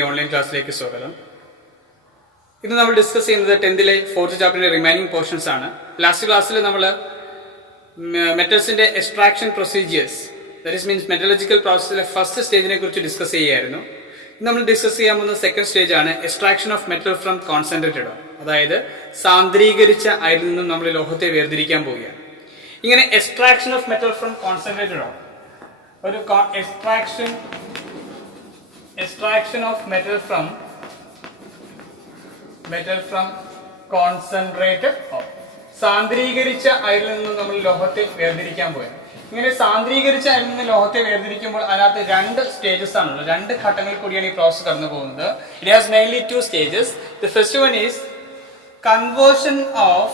എൻ്റെ ഓൺലൈൻ ക്ലാസ്സിലേക്ക് സ്വാഗതം. ഇന്ന് നമ്മൾ ഡിസ്കസ് ചെയ്യുന്നത് 10th ഫോർത്ത് ചാപ്റ്ററിൻ്റെ റിമൈനിങ് പോർഷൻസ് ആണ്. ലാസ്റ്റ് ക്ലാസ്സിൽ നമ്മൾ മെറ്റൽസിൻ്റെ extraction procedures, that is means metallurgical പ്രോസസ്സിലെ ഫസ്റ്റ് സ്റ്റേജിനെ കുറിച്ച് ഡിസ്കസ് ചെയ്യുകയായിരുന്നു. ഇന്ന് നമ്മൾ ഡിസ്കസ് ചെയ്യാൻ പോകുന്ന സെക്കൻഡ് സ്റ്റേജ് ആണ് extraction of metal from concentrated, അതായത് സാന്ദ്രീകരിച്ച അയിരിൽ നിന്നും നമ്മൾ ലോഹത്തെ വേർതിരിക്കാൻ പോവുകയാണ്. ഇങ്ങനെ extraction of metal from concentrated ഒരു extraction of metal from concentrated ore. സാന്ദ്രീകരിച്ച അയിരിൽ നിന്നും നമ്മൾ ലോഹത്തെ വേർതിരിക്കാൻ പോയത്. ഇങ്ങനെ സാന്ദ്രീകരിച്ച അയിരിൽ നിന്ന് ലോഹത്തെ വേർതിരിക്കുമ്പോൾ അതിനകത്ത് രണ്ട് സ്റ്റേജസ് ആണുള്ളത്, രണ്ട് ഘട്ടങ്ങളിൽ കൂടിയാണ് ഈ പ്രോസസ് കടന്നു പോകുന്നത്. It has mainly two stages. The first one is conversion of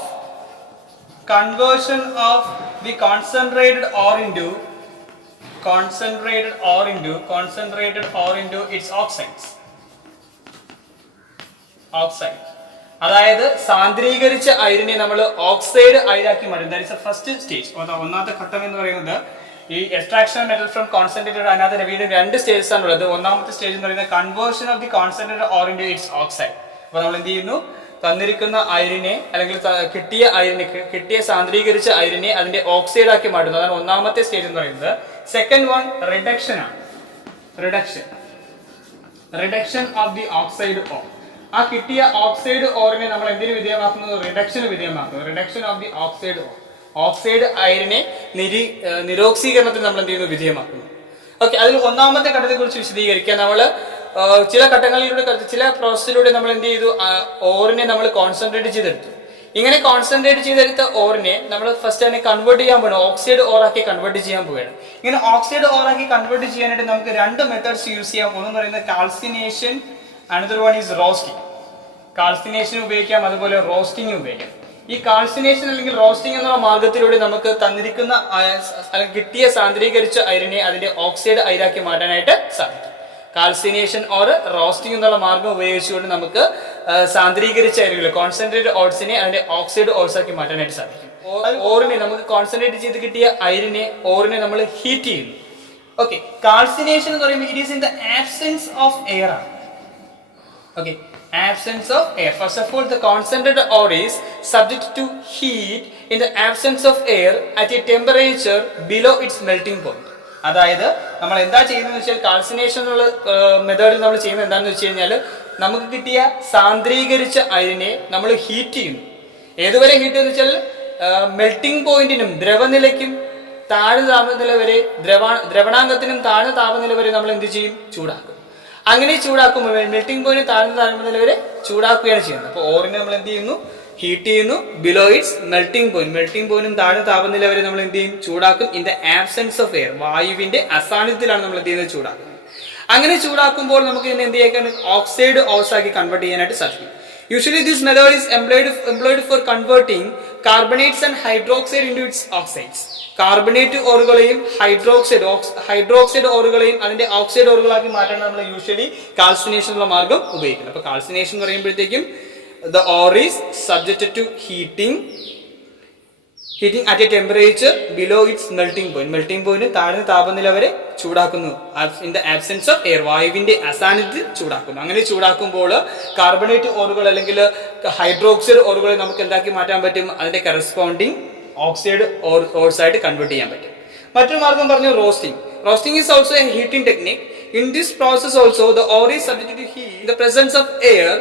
the concentrated ore into its oxides. അതായത് സാന്ദ്രീകരിച്ച അയിരിനെ നമ്മൾ ഓക്സൈഡ് അയിരാക്കി മാറ്റും. That is the first stage. ഒന്നാമത്തെ ഘട്ടം എന്ന് പറയുന്നത് ഈ extraction of metal from concentrated. അതിനകത്ത് വീണ്ടും രണ്ട് സ്റ്റേജസ് ആണ് ഉള്ളത്. ഒന്നാമത്തെ സ്റ്റേജ് എന്ന് പറയുന്നത് conversion of the concentrated or into it's oxide. അപ്പോൾ നമ്മൾ എന്ത് ചെയ്യുന്നു, തന്നിരിക്കുന്ന അയിരിനെ അല്ലെങ്കിൽ കിട്ടിയ സാന്ദ്രീകരിച്ച അയിരിനെ അതിന്റെ ഓക്സൈഡ് ആക്കി മാറ്റുന്നു. അതാണ് ഒന്നാമത്തെ സ്റ്റേജ് എന്ന് പറയുന്നത്. സെക്കൻഡ് വൺ റിഡക്ഷൻ ആണ്. Reduction of the oxide ore. ആ കിട്ടിയ ഓക്സൈഡ് ഓറിനെ നമ്മൾ എന്തിനു വിധേയമാക്കുന്നത്? റിഡക്ഷന് വിധേയമാക്കുന്നു. Reduction of the oxide ore. Oxide അയിരിനെ നിരോക്സീകരണത്തിന് നമ്മൾ എന്ത് ചെയ്യുന്നു? വിധേയമാക്കുന്നു. ഓക്കെ, അതിൽ ഒന്നാമത്തെ ഘട്ടത്തെ കുറിച്ച് വിശദീകരിക്കാൻ നമ്മൾ ചില ഘട്ടങ്ങളിലൂടെ ചില പ്രോസസ്സിലൂടെ നമ്മൾ എന്ത് ചെയ്തു, ഓറിനെ നമ്മൾ കോൺസെൻട്രേറ്റ് ചെയ്തെടുത്തു. ഇങ്ങനെ കോൺസെൻട്രേറ്റ് ചെയ്തെടുത്ത ഓറിനെ നമ്മൾ ഫസ്റ്റ് തന്നെ കൺവേർട്ട് ചെയ്യാൻ പോകണം, ഓക്സൈഡ് ഓറാക്കി കൺവേർട്ട് ചെയ്യാൻ പോവുകയാണ്. ഇങ്ങനെ ഓക്സൈഡ് ഓറാക്കി കൺവേർട്ട് ചെയ്യാനായിട്ട് നമുക്ക് രണ്ട് മെത്തേഡ്സ് യൂസ് ചെയ്യാം. ഒന്ന് പറയുന്നത് calcination, another one is roasting. Calcination ഉപയോഗിക്കാം, അതുപോലെ റോസ്റ്റിംഗ് ഉപയോഗിക്കാം. ഈ കാൽസിനേഷൻ അല്ലെങ്കിൽ റോസ്റ്റിംഗ് എന്നുള്ള മാർഗത്തിലൂടെ നമുക്ക് തന്നിരിക്കുന്ന അല്ലെങ്കിൽ കിട്ടിയ സാന്ദ്രീകരിച്ച അയിരിനെ അതിന്റെ ഓക്സൈഡ് അയിരാക്കി മാറ്റാനായിട്ട് സാധിക്കും. കാൽസിനേഷൻ ഓർ റോസ്റ്റിംഗ് എന്നുള്ള മാർഗം ഉപയോഗിച്ചുകൊണ്ട് നമുക്ക് സാന്ദ്രീകരിച്ച അയിരികൾ കോൺസെൻട്രേറ്റഡ് ഓർസിനെ അതിന്റെ ഓക്സൈഡ് ഓർസ് ആക്കി മാറ്റാനായിട്ട് സാധിക്കും. ഓറിനെ നമുക്ക് കോൺസെൻട്രേറ്റ് ചെയ്ത് കിട്ടിയ അയിരിനെ ഓറിനെ നമ്മൾ ഹീറ്റ് ചെയ്യുന്നു. ഓക്കെ, കാൽസിനേഷൻ എന്ന് പറയുമ്പോൾ it is in the absence of air ആണ്. Okay, absence of air. First of all, the concentrated ore is subject to heat in the absence of air at a temperature below its melting point. അതായത് നമ്മൾ എന്താ ചെയ്യുന്നതെന്ന് വെച്ചാൽ calcination എന്നുള്ള മെത്തേഡിൽ നമ്മൾ ചെയ്യുന്നത് എന്താണെന്ന് വെച്ച് കഴിഞ്ഞാൽ നമുക്ക് കിട്ടിയ സാന്ദ്രീകരിച്ച അയിരിനെ നമ്മൾ ഹീറ്റ് ചെയ്യുന്നു. ഏതുവരെ ഹീറ്റ് ചെയ്യുന്ന വെച്ചാൽ മെൽറ്റിംഗ് പോയിന്റിനും ദ്രവനിലയ്ക്കും താഴ്ന്ന താപനില വരെ, ദ്രവണാംഗത്തിനും താഴ്ന്ന താപനില വരെ നമ്മൾ എന്ത് ചെയ്യും? ചൂടാക്കും. അങ്ങനെ ചൂടാക്കുമ്പോൾ മെൽറ്റിംഗ് പോയിന്റ് താഴ്ന്ന താപനില വരെ ചൂടാക്കുകയാണ് ചെയ്യുന്നത്. അപ്പോൾ ഓറിനെ നമ്മൾ എന്ത് ചെയ്യുന്നു? ഹീറ്റ് ചെയ്യുന്നു ബിലോ ഇറ്റ്സ് മെൽറ്റിംഗ് പോയിന്റും താഴ്ന്ന താപനില വരെ നമ്മൾ എന്ത് ചെയ്യും? ചൂടാക്കും. In the absence of air, വായുവിന്റെ അസാന്നിധ്യത്തിലാണ് നമ്മൾ എന്ത് ചെയ്യുന്നത്? ചൂടാക്കുന്നത്. അങ്ങനെ ചൂടാക്കുമ്പോൾ നമുക്ക് ഇതിനെ എന്ത് ചെയ്യാൻ? ഓക്സൈഡ് ഓർസ് ആക്കി കൺവേർട്ട് ചെയ്യാനായിട്ട് സാധിക്കും. Usually this method is employed for converting carbonates and hydroxide into its oxides. Carbonate ഓറുകളെയും ഹൈഡ്രോക്സൈഡ് ഓറുകളെയും അതിന്റെ ഓക്സൈഡ് ഓറുകളാക്കി മാറ്റാൻ നമ്മൾ യൂഷ്വലി കാൽസിനേഷൻ ഉള്ള മാർഗം ഉപയോഗിക്കുന്നത്. അപ്പൊ കാൽസിനേഷൻ എന്ന് പറയുമ്പോഴത്തേക്കും the ore is subjected to heating at a temperature below its melting point താഴ്ന്ന താപനില വരെ ചൂടാക്കുന്നു. in the absence of air, വായുവിന്റെ അസാന്നിധ്യത്തിൽ ചൂടാക്കുന്നു. അങ്ങനെ ചൂടാക്കുമ്പോൾ കാർബണേറ്റ് ഓറുകൾ അല്ലെങ്കിൽ ഹൈഡ്രോക്സൈഡ് ഓറുകളെ നമുക്ക് എന്താക്കി മാറ്റാൻ പറ്റും? അതിന്റെ കറസ്പോണ്ടിങ് ഓക്സൈഡ് ഓർസ് ആയിട്ട് കൺവേർട്ട് ചെയ്യാൻ പറ്റും. മറ്റൊരു മാർഗം പറഞ്ഞു roasting is also a heating technique. In this process also the ore is subjected to heat in the presence of air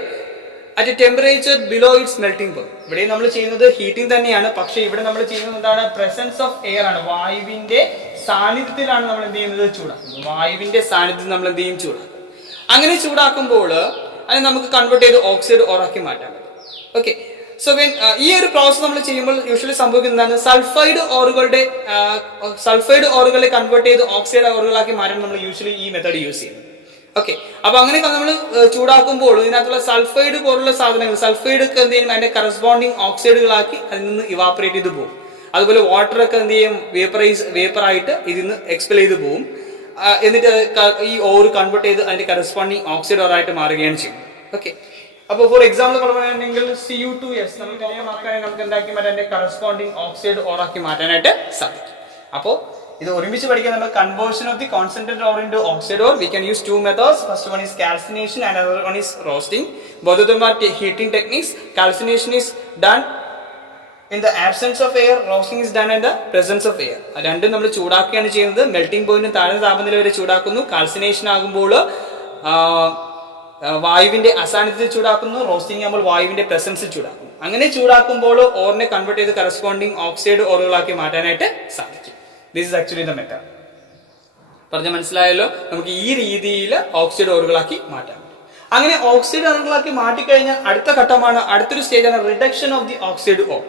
at a temperature below its melting point. ഇവിടെ നമ്മൾ ചെയ്യുന്നത് heating തന്നെയാണ്, പക്ഷെ ഇവിടെ നമ്മൾ ചെയ്യുന്നത് എന്താണ്? പ്രസൻസ് ഓഫ് എയർ ആണ്. വായുവിന്റെ സാന്നിധ്യത്തിലാണ് നമ്മൾ എന്ത് ചെയ്യുന്നത്? ചൂടാക്കുന്നത്. വായുവിന്റെ സാന്നിധ്യത്തിൽ നമ്മൾ എന്ത് ചെയ്യും? ചൂടാക്കും. അങ്ങനെ ചൂടാക്കുമ്പോൾ അത് നമുക്ക് കൺവേർട്ട് ചെയ്ത് ഓക്സൈഡ് ഓറാക്കി മാറ്റാൻ പറ്റും. ഓക്കെ, സോ ഈ ഒരു പ്രോസസ് നമ്മൾ ചെയ്യുമ്പോൾ യൂഷ്വലി സംഭവിക്കുന്നതാണ് സൾഫൈഡ് ഓറുകളെ കൺവേർട്ട് ചെയ്ത് ഓക്സൈഡ് ഓറുകളാക്കി മാറ്റാൻ നമ്മൾ യൂഷ്വലി ഈ മെത്തേഡ് യൂസ് ചെയ്യുന്നത്. ഓക്കെ, അപ്പൊ അങ്ങനെ നമ്മൾ ചൂടാക്കുമ്പോൾ ഇതിനകത്തുള്ള സൾഫൈഡ് പോലുള്ള സാധനങ്ങൾ, സൾഫൈഡ് ഒക്കെ എന്ത് ചെയ്യും? അതിന്റെ കറസ്പോണ്ടിങ് ഓക്സൈഡുകളാക്കി അതിൽ നിന്ന് ഇവാപ്പറേറ്റ് ചെയ്ത് പോകും. അതുപോലെ വാട്ടർ ഒക്കെ എന്ത് ചെയ്യും? വേപ്പറായിട്ട് ഇതിൽ നിന്ന് എക്സ്പെൽ ചെയ്ത് പോകും. എന്നിട്ട് ഈ ഓർ കൺവേർട്ട് ചെയ്ത് അതിന്റെ കറസ്പോണ്ടിങ് ഓക്സൈഡ് ഓറായിട്ട് മാറുകയാണ് ചെയ്യുന്നത്. ഓക്കെ, അപ്പോൾ ഫോർ എക്സാമ്പിൾ പറയുകയാണെങ്കിൽ Cu2S നമുക്ക് എന്താക്കി മാറ്റാൻ? കറസ്പോണ്ടിങ് ഓക്സൈഡ് ഓറാക്കി മാറ്റാനായിട്ട് സാധിക്കും. അപ്പോൾ ഇത് ഒരുമിച്ച് പഠിക്കാൻ നമ്മൾ conversion of the concentrated or into oxide ore we can use two methods. First one is calcination and another one is roasting. Both of them are heating techniques. Calcination is done in the absence of air, roasting is done in the presence of air. രണ്ടും നമ്മൾ ചൂടാക്കുകയാണ് ചെയ്യുന്നത്. Melting പോയിന്റിന് താഴ്ന്ന താപനില വരെ ചൂടാക്കുന്നു. Calcination ആകുമ്പോൾ വായുവിന്റെ അസാന്നിധ്യത്തിൽ ചൂടാക്കുന്നു. Roasting ആകുമ്പോൾ വായുവിന്റെ പ്രസൻസിൽ ചൂടാക്കുന്നു. അങ്ങനെ ചൂടാക്കുമ്പോൾ ഓറിനെ കൺവേർട്ട് ചെയ്ത് കറസ്പോണ്ടിങ് ഓക്സൈഡ് ഓറുകളാക്കി മാറ്റാനായിട്ട് സാധിക്കും. This is actually the method. പറഞ്ഞ മനസ്സിലായല്ലോ? നമുക്ക് ഈ രീതിയിൽ ഓക്സൈഡ് ഓറുകളാക്കി മാറ്റാം. അങ്ങനെ ഓക്സൈഡ് ഓറുകളാക്കി മാറ്റിക്കഴിഞ്ഞാൽ അടുത്ത ഘട്ടമാണ്, അടുത്തൊരു സ്റ്റേജാണ് reduction of the oxide ore.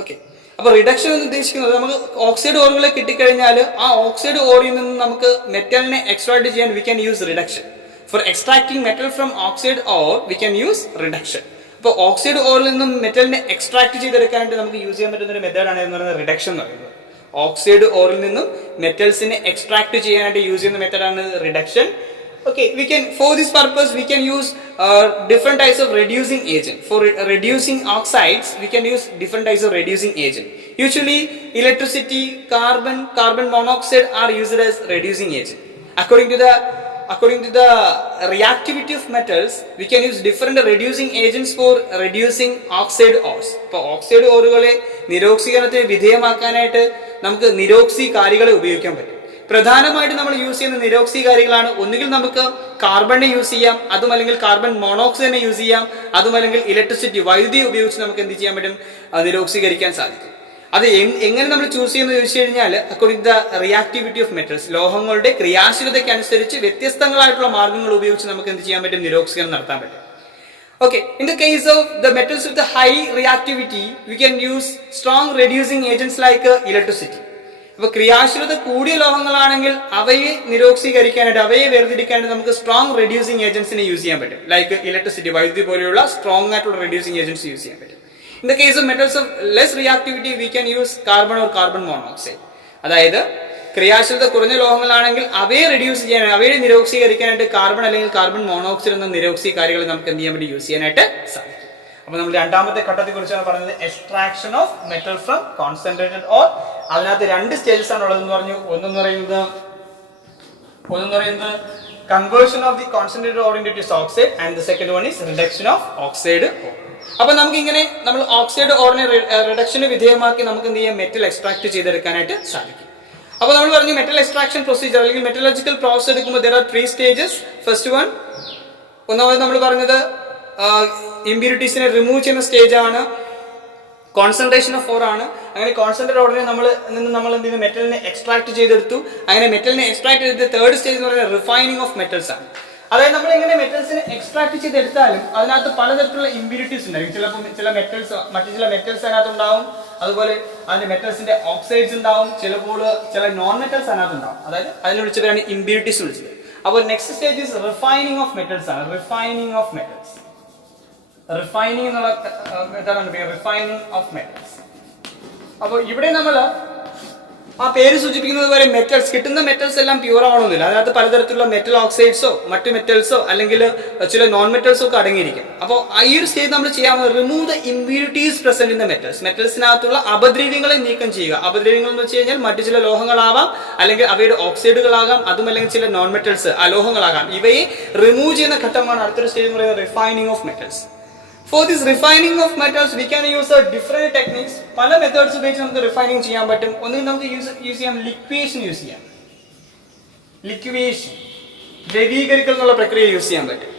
Okay, അപ്പൊ റിഡക്ഷൻ എന്ന് ഉദ്ദേശിക്കുന്നത് നമുക്ക് ഓക്സൈഡ് ഓറുകളെ കിട്ടിക്കഴിഞ്ഞാൽ ആ ഓക്സൈഡ് ഓറിൽ നിന്ന് നമുക്ക് മെറ്റലിനെ എക്സ്ട്രാക്ട് ചെയ്യാൻ we can use reduction. For extracting metal from oxide ore we can use reduction. അപ്പോൾ ഓക്സൈഡ് ഓറിൽ നിന്നും മെറ്റലിനെ എക്സ്ട്രാക്ട് ചെയ്തെടുക്കാനായിട്ട് നമുക്ക് യൂസ് ചെയ്യാൻ പറ്റുന്ന ഒരു മെത്തേഡാണ് എന്ന് പറയുന്നത് റിഡക്ഷൻ എന്ന് പറയുന്നത്. ഓക്സൈഡ് ഓറിൽ നിന്നും മെറ്റൽസിനെ എക്സ്ട്രാക്ട് ചെയ്യാനായിട്ട് യൂസ് ചെയ്യുന്ന മെത്തേഡാണ് reduction. Okay, we can, for this purpose, we can use different types of reducing agent. For reducing oxides, we can use different types of reducing agent. Usually, electricity, carbon monoxide are used as reducing agent. According to the reactivity of metals, we can use different reducing agents for reducing oxide ores. ഇപ്പോൾ oxide ഓറുകളെ നിരോക്സീകരണത്തിന് വിധേയമാക്കാനായിട്ട് നമുക്ക് നിരോക്സികാരികളെ ഉപയോഗിക്കാൻ പറ്റും. പ്രധാനമായിട്ട് നമ്മൾ use ചെയ്യുന്ന നിരോക്സികാരികളാണ്. ഒന്നുകിൽ നമുക്ക് കാർബണിനെ use ചെയ്യാം, അതുമല്ലെങ്കിൽ കാർബൺ മോണോക്സൈഡിനെ യൂസ് ചെയ്യാം, അതുമല്ലെങ്കിൽ ഇലക്ട്രിസിറ്റി വൈദ്യുതി ഉപയോഗിച്ച് നമുക്ക് എന്ത് ചെയ്യാൻ പറ്റും, നിരോക്സീകരിക്കാൻ സാധിക്കും. അത് എങ്ങനെ നമ്മൾ ചൂസ് ചെയ്യുന്നത് ചോദിച്ചു കഴിഞ്ഞാൽ according to the reactivity of metals, ലോഹങ്ങളുടെ ക്രിയാശീലതയ്ക്ക് അനുസരിച്ച് വ്യത്യസ്തങ്ങളായിട്ടുള്ള മാർഗ്ഗങ്ങൾ ഉപയോഗിച്ച് നമുക്ക് എന്ത് ചെയ്യാൻ പറ്റും, നിരോക്സീകരണം നടത്താൻ പറ്റും. Okay, in the case of the metals with the high reactivity, we can use strong reducing agents like electricity. അപ്പോൾ ക്രിയാശീലത കൂടിയ ലോഹങ്ങളാണെങ്കിൽ അവയെ നിരോക്സീകരിക്കാനായിട്ട്, അവയെ വേർതിരിക്കാനായിട്ട് നമുക്ക് സ്ട്രോങ് റെഡ്യൂസിങ് ഏജൻസിനെ യൂസ് ചെയ്യാൻ പറ്റും. ലൈക്ക് ഇലക്ട്രിസിറ്റി, വൈദ്യുതി പോലെയുള്ള സ്ട്രോങ് ആയിട്ടുള്ള റെഡ്യൂസിങ് ഏജൻസ് യൂസ് ചെയ്യാൻ പറ്റും. In the case of metals of less reactivity V can use carbon or carbon monoxide. അതായത് ക്രിയാശീലത കുറഞ്ഞ ലോഹങ്ങളാണെങ്കിൽ അവയെ റെഡ്യൂസ് ചെയ്യാൻ, അവയെ നിരോക്സീകരിക്കാനായിട്ട് കാർബൺ അല്ലെങ്കിൽ കാർബൺ മോണോക്സൈഡ് എന്ന നിരോക്സീകാരികളെ നമുക്ക് എന്ത് ചെയ്യാൻ വേണ്ടി യൂസ് ചെയ്യാനായിട്ട് സാധിക്കും. അപ്പൊ നമ്മൾ രണ്ടാമത്തെ ഘട്ടത്തെ കുറിച്ചാണ് പറഞ്ഞത്, extraction of metal from concentrated or. അതിനകത്ത് രണ്ട് സ്റ്റേജസ് ആണ് ഉള്ളതെന്ന് പറഞ്ഞു. ഒന്നെന്ന് പറയുന്നത് conversion of the concentrated or into oxide and the second one is reduction of oxide or. അപ്പൊ നമുക്ക് ഇങ്ങനെ നമ്മൾ ഓക്സൈഡ് ഓറിനെ റിഡക്ഷന് വിധേയമാക്കി നമുക്ക് എന്ത് ചെയ്യാം, മെറ്റൽ എക്സ്ട്രാക്ട് ചെയ്തെടുക്കാനായിട്ട് സാധിക്കും. അപ്പോൾ നമ്മൾ പറഞ്ഞു മെറ്റൽ എക്സ്ട്രാക്ഷൻ പ്രൊസീജിയർ അല്ലെങ്കിൽ മെറ്റലർജിക്കൽ പ്രോസസ് എടുക്കുമ്പോൾ there are 3 stages. First one, ഒന്നാമത് നമ്മൾ പറഞ്ഞത് ഇമ്പ്യൂരിറ്റീസിനെ റിമൂവ് ചെയ്യുന്ന സ്റ്റേജ് ആണ്, കോൺസെൻട്രേഷൻ ഓഫ് ഓർ ആണ്. അങ്ങനെ കോൺസെൻട്രേറ്റ് ഓറിനെ നമ്മൾ എന്ത് ചെയ്യുന്നു, മെറ്റലിനെ എക്സ്ട്രാക്ട് ചെയ്തെടുത്തു. അങ്ങനെ മെറ്റലിനെ എക്സ്ട്രാക്ട് ചെയ്ത് തേർഡ് സ്റ്റേജ് എന്ന് പറയുന്നത് റിഫൈനിങ് ഓഫ് മെറ്റൽസ് ആണ്. അതായത് നമ്മൾ എങ്ങനെ മെറ്റൽസിനെ എക്സ്ട്രാക്ട് ചെയ്തെടുത്താലും അതിനകത്ത് പലതരത്തിലുള്ള ഇമ്പ്യൂരിറ്റീസ് ഉണ്ടായിരിക്കും. ചിലപ്പോൾ ചില മെറ്റൽസ്, മറ്റു ചില മെറ്റൽസ് അതിനകത്ത് ഉണ്ടാവും. അതുപോലെ അതിന്റെ മെറ്റൽസിന്റെ ഓക്സൈഡ്സ് ഉണ്ടാവും. ചിലപ്പോൾ ചില നോൺ മെറ്റൽസ് അതിനകത്ത് ഉണ്ടാവും. അതായത് അതിനെ വിളിച്ചവരാണ് ഇമ്പ്യൂരിറ്റീസ് വിളിച്ചത്. അപ്പോൾ next stage is refining of metals ആണ്. റിഫൈനിങ് ഓഫ് മെറ്റൽസ്, റിഫൈനിങ് എന്നുള്ള എന്താണ് പേര്, റിഫൈനിങ് ഓഫ് മെറ്റൽസ്. അപ്പോൾ ഇവിടെ നമ്മൾ ആ പേര് സൂചിപ്പിക്കുന്നത് പോലെ മെറ്റൽസ്, കിട്ടുന്ന മെറ്റൽസ് എല്ലാം പ്യൂർ ആവണമെന്നില്ല. അതിനകത്ത് പലതരത്തിലുള്ള മെറ്റൽ ഓക്സൈഡ്സോ മറ്റു മെറ്റൽസോ അല്ലെങ്കിൽ ചില നോൺ മെറ്റൽസോ ഒക്കെ അടങ്ങിയിരിക്കും. അപ്പോൾ ഈ ഒരു സ്റ്റേജ് നമ്മൾ ചെയ്യാവുന്നത് remove the impurities present in the metals. മെറ്റൽസിനകത്തുള്ള അപദ്രവ്യങ്ങളെ നീക്കം ചെയ്യുക. അപദ്രവ്യങ്ങൾ എന്ന് വെച്ച് കഴിഞ്ഞാൽ മറ്റു ചില ലോഹങ്ങളാവാം, അല്ലെങ്കിൽ അവയുടെ ഓക്സൈഡുകളാകാം, അതുമല്ലെങ്കിൽ ചില നോൺ മെറ്റൽസ് അലോഹങ്ങളാകാം. ഇവയെ റിമൂവ് ചെയ്യുന്ന ഘട്ടമാണ് അടുത്തൊരു സ്റ്റേജ് എന്ന് പറയുന്നത് refining of metals. For this refining of metals, we can use different techniques. പല മെത്തേഡ്സ് ഉപയോഗിച്ച് നമുക്ക് റിഫൈനിങ് ചെയ്യാൻ പറ്റും. ഒന്നുകിൽ നമുക്ക് യൂസ് ചെയ്യാം ലിക്വേഷൻ യൂസ് ചെയ്യാം. ലിക്വേഷൻ, ദ്രവീകരിക്കൽ എന്നുള്ള പ്രക്രിയ യൂസ് ചെയ്യാൻ പറ്റും.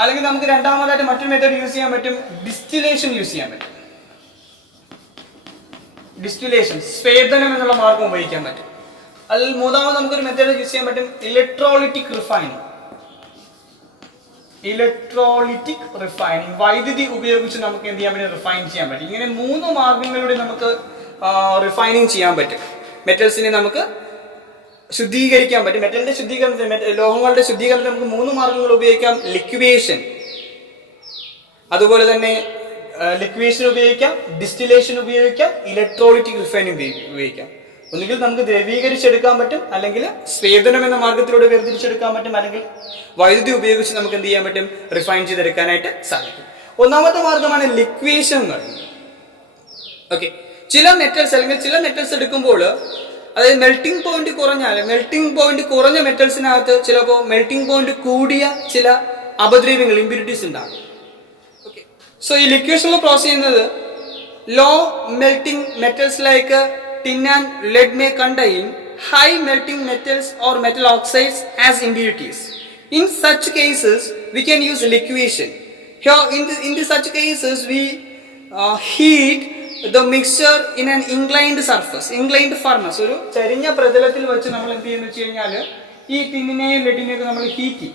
അല്ലെങ്കിൽ നമുക്ക് രണ്ടാമതായിട്ട് മറ്റൊരു മെത്തേഡ് യൂസ് ചെയ്യാൻ പറ്റും, ഡിസ്റ്റിലേഷൻ യൂസ് ചെയ്യാൻ പറ്റും. ഡിസ്റ്റിലേഷൻ, സ്വേദനം എന്നുള്ള മാർഗം ഉപയോഗിക്കാൻ പറ്റും. അതിൽ മൂന്നാമത് നമുക്കൊരു മെത്തേഡ് യൂസ് ചെയ്യാൻ പറ്റും, ഇലക്ട്രോളിറ്റിക് റിഫൈനിങ്. ഇലക്ട്രോളിറ്റിക് റിഫൈനിങ്, വൈദ്യുതി ഉപയോഗിച്ച് നമുക്ക് എന്ത് ചെയ്യാൻ പറ്റും, റിഫൈൻ ചെയ്യാൻ പറ്റും. ഇങ്ങനെ 3 മാർഗങ്ങളിലൂടെ നമുക്ക് റിഫൈനിങ് ചെയ്യാൻ പറ്റും. മെറ്റൽസിനെ നമുക്ക് ശുദ്ധീകരിക്കാൻ പറ്റും. മെറ്റലിന്റെ ശുദ്ധീകരണത്തിന്, ലോഹങ്ങളുടെ ശുദ്ധീകരണത്തിന് നമുക്ക് 3 മാർഗങ്ങൾ ഉപയോഗിക്കാം. ലിക്വേഷൻ, അതുപോലെ തന്നെ ലിക്വേഷൻ ഉപയോഗിക്കാം, ഡിസ്റ്റിലേഷൻ ഉപയോഗിക്കാം, ഇലക്ട്രോളിറ്റിക് റിഫൈനിങ് ഉപയോഗിക്കാം. ഒന്നുകിൽ നമുക്ക് ദ്രവീകരിച്ചെടുക്കാൻ പറ്റും, അല്ലെങ്കിൽ സ്വേദനം എന്ന മാർഗത്തിലൂടെ വേർതിരിച്ചെടുക്കാൻ പറ്റും, അല്ലെങ്കിൽ വൈദ്യുതി ഉപയോഗിച്ച് നമുക്ക് എന്ത് ചെയ്യാൻ പറ്റും, റിഫൈൻ ചെയ്തെടുക്കാനായിട്ട് സാധിക്കും. ഒന്നാമത്തെ മാർഗമാണ് ലിക്വേഷൻ എന്ന് പറയുന്നത്. ഓക്കെ, ചില മെറ്റൽസ് അല്ലെങ്കിൽ ചില മെറ്റൽസ് എടുക്കുമ്പോൾ അതായത് മെൽറ്റിംഗ് പോയിന്റ് കുറഞ്ഞ മെറ്റൽസിനകത്ത് ചിലപ്പോൾ മെൽറ്റിംഗ് പോയിന്റ് കൂടിയ ചില അപദ്രവ്യങ്ങൾ ഇമ്പ്യൂരിറ്റീസ് ഉണ്ടാകും. ഓക്കെ, സോ ഈ ലിക്വേഷനിൽ പ്രോസസ് ചെയ്യുന്നത് low melting metals like tin and lead may contain high melting metals or metal oxides as impurities. In such cases, we can use liquefaction. Here, in such cases, we heat the mixture in an inclined surface, inclined furnace. ഒരു ചരിഞ്ഞ പ്രതലത്തിൽ വെച്ച് നമ്മൾ എന്ത് ചെയ്യുന്നു വെച്ച് കഴിഞ്ഞാൽ ഈ ടിന്നിനെയും ലെഡിനെയൊക്കെ നമ്മൾ ഹീറ്റ്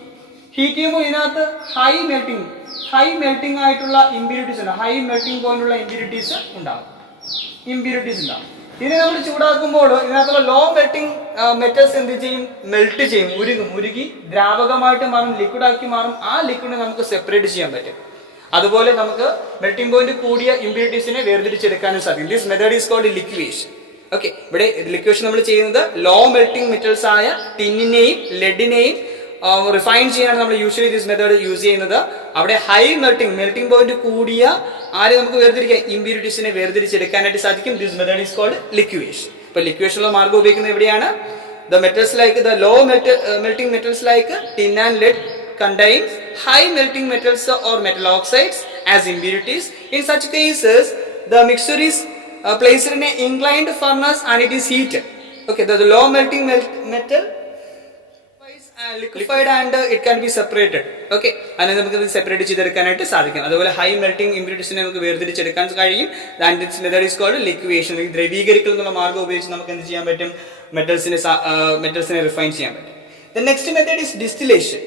ചെയ്യുമ്പോൾ ഇതിനകത്ത് ഹൈ മെൽറ്റിംഗ് ആയിട്ടുള്ള ഇമ്പ്യൂരിറ്റീസ് ഉണ്ട്, ഹൈ മെൽറ്റിംഗ് പോയിന്റുള്ള ഇമ്പ്യൂരിറ്റീസ് ഉണ്ടാകും. ഇതിനെ നമ്മൾ ചൂടാക്കുമ്പോൾ ഇതിനകത്തുള്ള ലോ മെൽറ്റിംഗ് മെറ്റൽസ് എന്ത് ചെയ്യും? മെൽറ്റ് ചെയ്യും, ഉരുകി ദ്രാവകമായിട്ട് മാറും, ലിക്വിഡാക്കി മാറും. ആ ലിക്വിഡിനെ നമുക്ക് സെപ്പറേറ്റ് ചെയ്യാൻ പറ്റും. അതുപോലെ നമുക്ക് മെൽറ്റിംഗ് പോയിന്റ് കൂടിയ ഇമ്പ്യൂരിറ്റീസിനെ വേർതിരിച്ചെടുക്കാനും സാധിക്കും. This method is called liquation. Okay, ഇവിടെ ലിക്വിവേഷൻ നമ്മൾ ചെയ്യുന്നത് ലോ മെൽറ്റിംഗ് മെറ്റൽസ് ആയ ടിന്നിനെയും ലെഡിനെയും റിഫൈൻ ചെയ്യാനാണ് നമ്മൾ യൂഷ്വലി ദിസ് മെത്തേഡ് യൂസ് ചെയ്യുന്നത്. അവിടെ ഹൈ മെൽറ്റിംഗ് പോയിന്റ് കൂടിയ ആരെ നമുക്ക് വേർതിരിക്കാം? ഇമ്പ്യൂരിറ്റീസിനെ വേർതിരിച്ചെടുക്കാനായിട്ട് സാധിക്കും. This method is called liquation. ഇപ്പൊ ലിക്വിവേഷനുള്ള മാർഗം ഉപയോഗിക്കുന്നത് എവിടെയാണ്? The metals like the low melting metals like tin and lead contains high melting metals or metal oxides as impurities. In such cases, the mixture is placed in an inclined furnace and it is heated. Okay, the low melting metal is liquefied and it can be separated. Okay, and നമുക്ക് separate ചെയ്തെടുക്കാനായിട്ട് സാധിക്കും. അതുപോലെ high melting ഇമ്പ്യൂരിറ്റീസിനെ നമുക്ക് വേർതിരിച്ചെടുക്കാൻ കഴിയും. And this method is called liquation. ദ്രവീകരിക്കൽ എന്നുള്ള മാർഗ്ഗം ഉപയോഗിച്ച് നമുക്ക് എന്ത് ചെയ്യാൻ പറ്റും? മെറ്റൽസിനെ റിഫൈൻ ചെയ്യാൻ പറ്റും. The next method is distillation.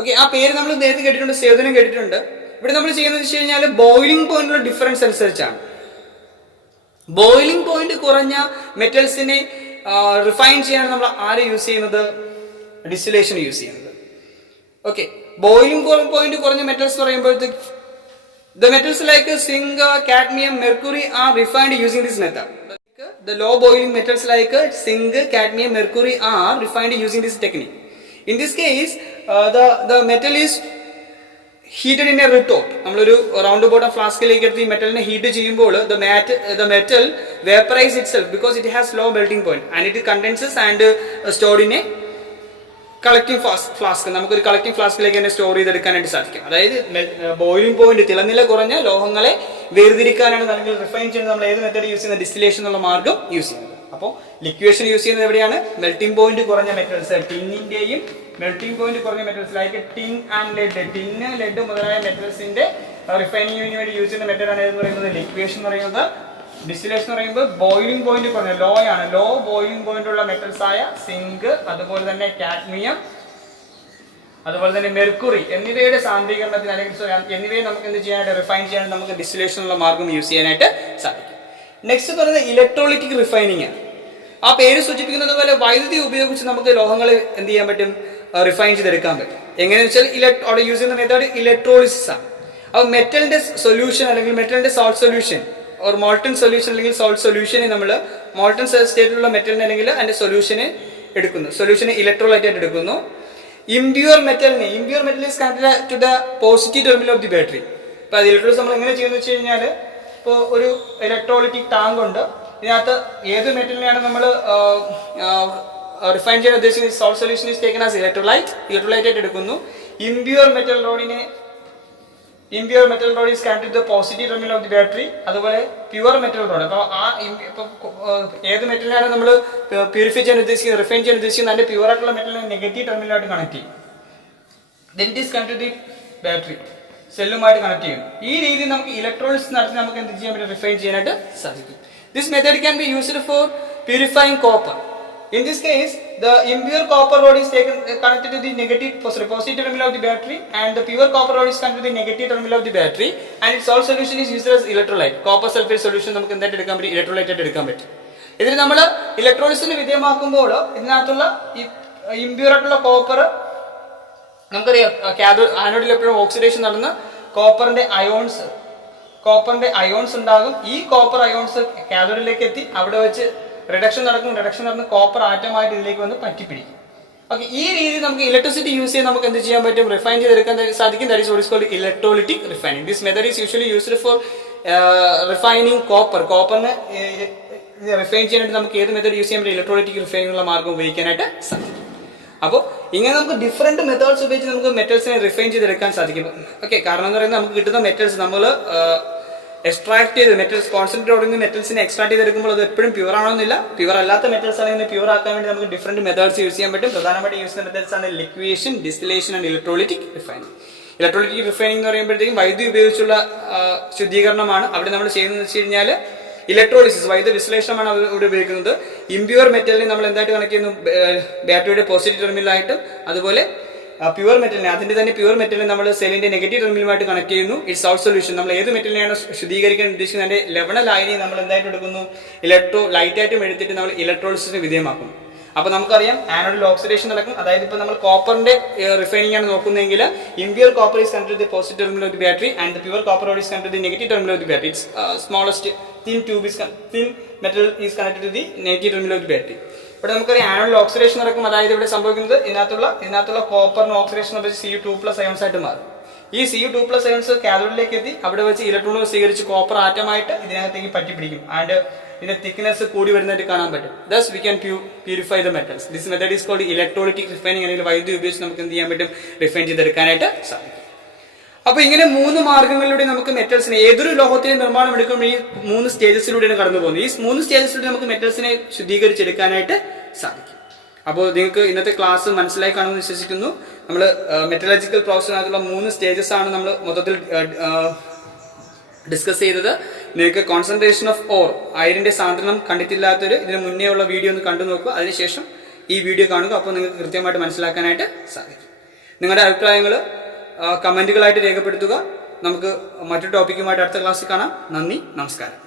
Okay, ആ പേര് നമ്മൾ നേരത്തെ കേട്ടിട്ടുണ്ട്, സേവനം കേട്ടിട്ടുണ്ട്. ഇവിടെ നമ്മൾ ചെയ്യുന്നത് വെച്ച് കഴിഞ്ഞാൽ ബോയിലിംഗ് പോയിന്റിലുള്ള ഡിഫറൻസ് അനുസരിച്ചാണ്. ബോയിലിംഗ് പോയിന്റ് കുറഞ്ഞ മെറ്റൽസിനെ റിഫൈൻ ചെയ്യാൻ നമ്മൾ ആര് യൂസ് ചെയ്യുന്നത്? ഡിസ്റ്റിലേഷൻ യൂസ് ചെയ്യുന്നത്. ഓക്കെ, ബോയിലിംഗ് പോയിന്റ് കുറഞ്ഞ മെറ്റൽസ് പറയുമ്പോഴത്തേക്ക് the metals like zinc, cadmium, mercury are refined using this method. The low boiling metals like zinc, cadmium, mercury are refined using this technique. In this case, the metal is heated in a retort. നമ്മളൊരു round bottom ഫ്ലാസ്കിലേക്ക് എടുത്ത് ഈ മെറ്റലിനെ heat ചെയ്യുമ്പോൾ the metal vaporizes itself because it has low melting point and it condenses and stored in a collecting flask. നമുക്കൊരു collecting ഫ്ലാസ്കിലേക്ക് തന്നെ store ചെയ്തെടുക്കാനായിട്ട് സാധിക്കും. അതായത് boiling point തിളനില കുറഞ്ഞ ലോഹങ്ങളെ വേർതിരിക്കാനാണ് അല്ലെങ്കിൽ റിഫൈൻ ചെയ്യുന്നത് നമ്മൾ ഏത് മെത്തേഡ് യൂസ് ചെയ്യുന്നത്? ഡിസ്റ്റിലേഷൻ എന്നുള്ള മാർഗ്ഗം യൂസ് ചെയ്യുന്നത്. അപ്പോൾ ലിക്വിവേഷൻ യൂസ് ചെയ്യുന്നത് എവിടെയാണ്? മെൽറ്റിംഗ് പോയിന്റ് കുറഞ്ഞ മെറ്റൽസ്, ടിന്നിന്റെയും മെൽറ്റിംഗ് പോയിന്റ് കുറഞ്ഞ metals like tin and lead, tin lead മുതലായ മെറ്റൽസിന്റെ റിഫൈനിങ്ങിന് വേണ്ടി യൂസ് ചെയ്യുന്ന മെത്തേഡാണ് ഏതെന്ന് പറയുന്നത്? ലിക്വിവേഷൻ എന്ന് പറയുന്നത്. ഡിസ്റ്റിലേഷൻ എന്ന് പറയുമ്പോൾ ബോയിലിംഗ് പോയിന്റ് കുറഞ്ഞ ലോ ബോയിലിംഗ് പോയിന്റ് ഉള്ള മെറ്റൽസ് ആയ സിങ്ക്, അതുപോലെ തന്നെ കാഡ്മിയം, അതുപോലെ തന്നെ മെർക്കുറി എന്നിവയുടെ സാന്ദ്രീകരണത്തിന് അല്ലെങ്കിൽ എന്നിവയെ നമുക്ക് എന്ത് ചെയ്യാനായിട്ട് റിഫൈൻ ചെയ്യാനായിട്ട് നമുക്ക് ഡിസ്റ്റിലേഷൻ ഉള്ള മാർഗ്ഗം യൂസ് ചെയ്യാനായിട്ട് സാധിക്കും. നെക്സ്റ്റ് പറയുന്നത് ഇലക്ട്രോളിറ്റിക് റിഫൈനിങ് ആണ്. ആ പേര് സൂചിപ്പിക്കുന്നത് പോലെ വൈദ്യുതി ഉപയോഗിച്ച് നമുക്ക് ലോഹങ്ങളെ എന്ത് ചെയ്യാൻ പറ്റും? റിഫൈൻ ചെയ്തെടുക്കാൻ പറ്റും. എങ്ങനെയാണെന്ന് വെച്ചാൽ അവിടെ യൂസ് ചെയ്യുന്ന മെത്തേഡ് ഇലക്ട്രോളിസിസ് ആണ്. അപ്പോൾ മെറ്റലിന്റെ സൊല്യൂഷൻ അല്ലെങ്കിൽ മെറ്റലിന്റെ salt solution or molten solution അല്ലെങ്കിൽ സോൾട്ട് സൊല്യൂഷനെ നമ്മൾ മോൾട്ടൺ സ്റ്റേറ്റിലുള്ള മെറ്റലിനെ അല്ലെങ്കിൽ അതിന്റെ സൊല്യൂഷനെ എടുക്കുന്നു. സൊല്യൂഷനെ ഇലക്ട്രോലൈറ്റ് ആയിട്ട് എടുക്കുന്നു. Impure metal is connected to the positive terminal of the battery. അപ്പോൾ അത് ഇലക്ട്രോളിസ് നമ്മൾ എങ്ങനെ ചെയ്യുന്നത് വെച്ച് കഴിഞ്ഞാൽ, ഇപ്പോൾ ഒരു ഇലക്ട്രോളിറ്റിക് ടാങ്ക് ഉണ്ട്. ഇതിനകത്ത് ഏത് മെറ്റലിനെയാണ് നമ്മൾ റിഫൈൻ ചെയ്യാൻ ഉദ്ദേശിക്കുന്നത്? Salt solution is taken as electrolyte ആയിട്ട് എടുക്കുന്നു. Impure metal rod is connected to the positive terminal of the battery. അതുപോലെ പ്യുവർ മെറ്റൽ റോഡ്, അപ്പോൾ ഏത് മെറ്റലിനാണ് നമ്മൾ പ്യൂരിഫൈ ചെയ്യാൻ ഉദ്ദേശിക്കുന്നത്, റിഫൈൻ ചെയ്യാൻ ഉദ്ദേശിക്കുന്നത്, അതിന്റെ പ്യുവർ ആയിട്ടുള്ള മെറ്റലിനെ നെഗറ്റീവ് ടെർമിനലായിട്ട് കണക്ട് ചെയ്യും. Then it is connected to the battery സെല്ലുമായിട്ട് കണക്ട് ചെയ്യും. ഈ രീതിയിൽ നമുക്ക് ഇലക്ട്രോളിസിസ് നടത്തി നമുക്ക് എന്ത് ചെയ്യാൻ പറ്റും? റിഫൈൻ ചെയ്യാനായിട്ട് സാധിക്കും. This method can be used for purifying copper. In this case, the impure copper rod is connected to the positive terminal of the battery, and the pure copper rod is connected to the negative terminal of the battery, and its salt solution is used as electrolyte. Copper sulfate solution നമുക്ക് എന്തായിട്ട് എടുക്കാൻ പറ്റും? Electrolyte ആയിട്ട് എടുക്കാൻ പറ്റും. ഇതിന് നമ്മൾ ഇലക്ട്രോളിസിന് വിധേയമാക്കുമ്പോൾ ഇതിനകത്തുള്ള ഇംപ്യൂർ ആയിട്ടുള്ള കോപ്പർ നമുക്കറിയാം, ആനോഡിൽ എപ്പോഴും ഓക്സിഡേഷൻ നടന്ന് കോപ്പറിന്റെ അയോൺസ് ഉണ്ടാകും. ഈ കോപ്പർ അയോൺസ് കാഥോഡിലേക്ക് എത്തി അവിടെ വെച്ച് റിഡക്ഷൻ നടന്ന് കോപ്പർ ആറ്റമായിട്ട് ഇതിലേക്ക് വന്ന് പറ്റിപ്പിടിക്കും. ഓക്കെ, ഈ രീതി നമുക്ക് ഇലക്ട്രിസിറ്റി യൂസ് ചെയ്ത് നമുക്ക് എന്ത് ചെയ്യാൻ പറ്റും? റിഫൈൻ ചെയ്തെടുക്കാൻ സാധിക്കും. That is what is called electrolytic refining. This method is usually used for refining കോപ്പറിനെ റിഫൈൻ ചെയ്യാനായിട്ട് നമുക്ക് ഏത് മെത്തേഡ് യൂസ് ചെയ്യാൻ പറ്റും? ഇലക്ട്രോലൈറ്റിക് റിഫൈനിങ്ങുള്ള മാർഗ്ഗം ഉപയോഗിക്കാനായിട്ട് സാധിക്കും. അപ്പോൾ ഇങ്ങനെ നമുക്ക് ഡിഫറെൻറ്റ് മെത്തേഡ്സ് ഉപയോഗിച്ച് നമുക്ക് മെറ്റൽസിനെ റിഫൈൻ ചെയ്തെടുക്കാൻ സാധിക്കും. ഓക്കെ, കാരണം എന്ന് പറയുന്നത് നമുക്ക് കിട്ടുന്ന മെറ്റൽസ് നമ്മൾ എക്സ്ട്രാക്ട് ചെയ്ത് മെറ്റൽസ് കോൺസെൻട്രേറ്റ് നിന്ന് മെറ്റൽസിനെ എക്സ്ട്രാക്ട് ചെയ്തെടുക്കുമ്പോൾ അത് എപ്പോഴും പ്യൂർ ആണോന്നില്ല. പ്യൂർ അല്ലാത്ത മെറ്റൽസ് ആണെങ്കിൽ പ്യൂർ ആക്കാൻ വേണ്ടി നമുക്ക് ഡിഫറെൻറ്റ് മെത്തേഡ്സ് യൂസ് ചെയ്യാൻ പറ്റും. പ്രധാനമായിട്ട് യൂസ് ചെയ്യുന്ന മെത്തേഡ്സ് ആണ് liquation, distillation and electrolytic refining. Electrolytic refining എന്ന് പറയുമ്പോഴത്തേക്കും വൈദ്യുതി ഉപയോഗിച്ചുള്ള ശുദ്ധീകരണമാണ്. അവിടെ നമ്മൾ ചെയ്യുന്നത് വെച്ച് കഴിഞ്ഞാൽ ഇലക്ട്രോളിസിസ്, വൈദ്യുത വിശ്ലേഷണമാണ് ഇവിടെ ഉപയോഗിക്കുന്നത്. ഇംപ്യൂർ മെറ്റലിനെ നമ്മൾ എന്തായിട്ട് കണക്ട് ചെയ്യുന്നു? ബാറ്ററിയുടെ പോസിറ്റീവ് ടെർമിനലായിട്ടും അതുപോലെ പ്യൂർ മെറ്റലിനെ, അതിന്റെ തന്നെ പ്യൂർ മെറ്റലിനെ നമ്മൾ സെല്ലിന്റെ നെഗറ്റീവ് ടെർമിനലുമായിട്ട് കണക്ട് ചെയ്യുന്നു. It's salt solution. നമ്മൾ ഏത് മെറ്റലിനെയാണ് ശുദ്ധീകരിക്കാൻ ഉദ്ദേശിക്കുന്നത് അതിന്റെ ലവണ ലായനി നമ്മൾ എന്തായിട്ട് എടുക്കുന്നു? ലൈറ്റായിട്ടും എടുത്തിട്ട് നമ്മൾ ഇലക്ട്രോളിസിന് വിധേയമാക്കുന്നു. അപ്പോൾ നമുക്കറിയാം ആനോഡിൽ ഓക്സിഡേഷൻ നടക്കും. അതായത് ഇപ്പോൾ നമ്മൾ കോപ്പറിന്റെ റിഫൈനിങ് ആണ് നോക്കുന്നതെങ്കിൽ impure copper is connected to the positive terminal of the battery and the pure copper is connected to the negative terminal of the battery. It's smallest thin metal is connected to the negative terminal of the battery. ഇവിടെ നമുക്കറിയാം ആനോഡിൽ oxidation നടക്കും. അതായത് ഇവിടെ സംഭവിക്കുന്നത് ഇതിനകത്തുള്ള കോപ്പറിന് oxidation വെച്ച് Cu2+ ions ആയിട്ട് മാറും. ഈ Cu2+ അയോൺസ് കാഥോഡിലേക്ക് എത്തി അവിടെ വെച്ച് ഇലക്ട്രോണുകൾ സ്വീകരിച്ച് കോപ്പർ ആറ്റമായിട്ട് ഇതിനകത്തേക്ക് പറ്റിപ്പിടിക്കും. ആൻഡ് ഇതിന്റെ തിക്നെസ് കൂടി വരുന്നതായിട്ട് കാണാൻ പറ്റും. Thus we can purify the metals. This method is called electrolytic refining. അല്ലെങ്കിൽ വൈദ്യുതി ഉപയോഗിച്ച് നമുക്ക് എന്ത് ചെയ്യാൻ പറ്റും? റിഫൈൻ ചെയ്തെടുക്കാനായിട്ട് സാധിക്കും. അപ്പൊ ഇങ്ങനെ 3 മാർഗങ്ങളിലൂടെ നമുക്ക് മെറ്റൽസിനെ, ഏതൊരു ലോഹത്തിന്റെ നിർമ്മാണം എടുക്കുമ്പോൾ ഈ 3 സ്റ്റേജസിലൂടെയാണ് കടന്നു പോകുന്നത്. ഈ 3 സ്റ്റേജസിലൂടെ നമുക്ക് മെറ്റൽസിനെ ശുദ്ധീകരിച്ചെടുക്കാനായിട്ട് സാധിക്കും. അപ്പോൾ നിങ്ങൾക്ക് ഇന്നത്തെ ക്ലാസ് മനസ്സിലായി കാണുമെന്ന് വിശ്വസിക്കുന്നു. നമ്മൾ മെറ്റലജിക്കൽ പ്രോസസ്സിനകത്തുള്ള 3 സ്റ്റേജസ് ആണ് നമ്മൾ മൊത്തത്തിൽ ഡിസ്കസ് ചെയ്തത്. നിങ്ങൾക്ക് കോൺസെൻട്രേഷൻ ഓഫ് ഓർ, അയരിന്റെ സാന്ദ്രണം കണ്ടിട്ടില്ലാത്തൊരു ഇതിന് മുന്നേ ഉള്ള വീഡിയോ ഒന്ന് കണ്ടു നോക്കുക. അതിനുശേഷം ഈ വീഡിയോ കാണുക. അപ്പോൾ നിങ്ങൾക്ക് കൃത്യമായിട്ട് മനസ്സിലാക്കാനായിട്ട് സാധിക്കും. നിങ്ങളുടെ അഭിപ്രായങ്ങൾ കമന്റുകളായിട്ട് രേഖപ്പെടുത്തുക. നമുക്ക് മറ്റൊരു ടോപ്പിക്കുമായിട്ട് അടുത്ത ക്ലാസ്സിൽ കാണാം. നന്ദി, നമസ്കാരം.